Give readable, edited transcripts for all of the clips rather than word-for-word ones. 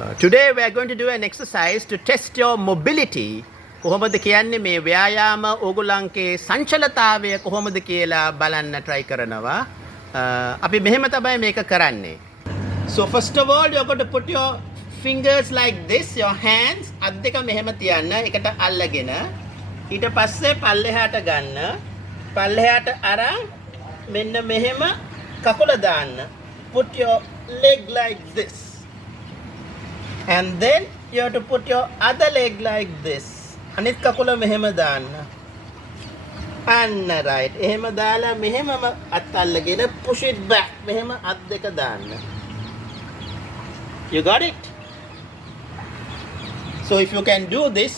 Today we are going to do an exercise to test your mobility. කොහොමද කියන්නේ මේ ව්‍යායාම ඕගොල්ලන්ගේ සංචලතාවය කොහොමද කියලා බලන්න try කරනවා. අපි මෙහෙම තමයි මේක කරන්නේ. So first of all you're going to put your fingers like this, your hands අත් දෙක මෙහෙම තියන්න. එකට අල්ලගෙන ඊට පස්සේ පල්ලෙහාට ගන්න. පල්ලෙහාට අරන් මෙන්න මෙහෙම කකුල දාන්න. Put your leg like this. And then you have to put your other leg like this. අනිත් කකුල මෙහෙම දාන්න. අන්න right. එහෙම දාලා මෙහෙමම අත් අල්ලගෙන push it back. මෙහෙම අත් දෙක දාන්න. You got it? So if you can do this,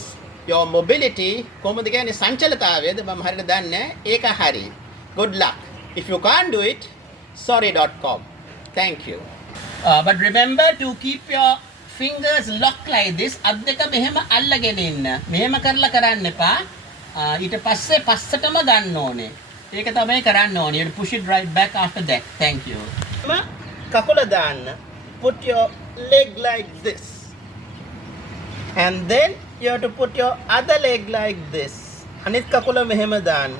your mobility කොහොමද කියන්නේ සංචලතාවයද මම හරියට දන්නේ ඒක හරි. Good luck. If you can't do it, sorry.com. Thank you. But remember to keep your fingers locked like this. අත් දෙක මෙහෙම අල්ලගෙන ඉන්න. මෙහෙම කරලා කරන්න එපා. ඊට පස්සේ පස්සටම ගන්න ඕනේ. ඒක තමයි කරන්න ඕනේ. You push it right back after that. Thank you. කකුල දාන්න. Put your leg like this. And then you have to put your other leg like this. අනිත් කකුල මෙහෙම දාන්න.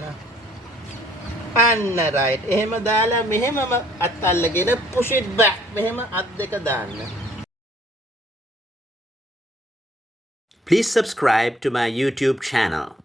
අන්න right. එහෙම දාලා මෙහෙමම අත් අල්ලගෙන push it back. මෙහෙම අත් දෙක දාන්න. Please subscribe to my YouTube channel.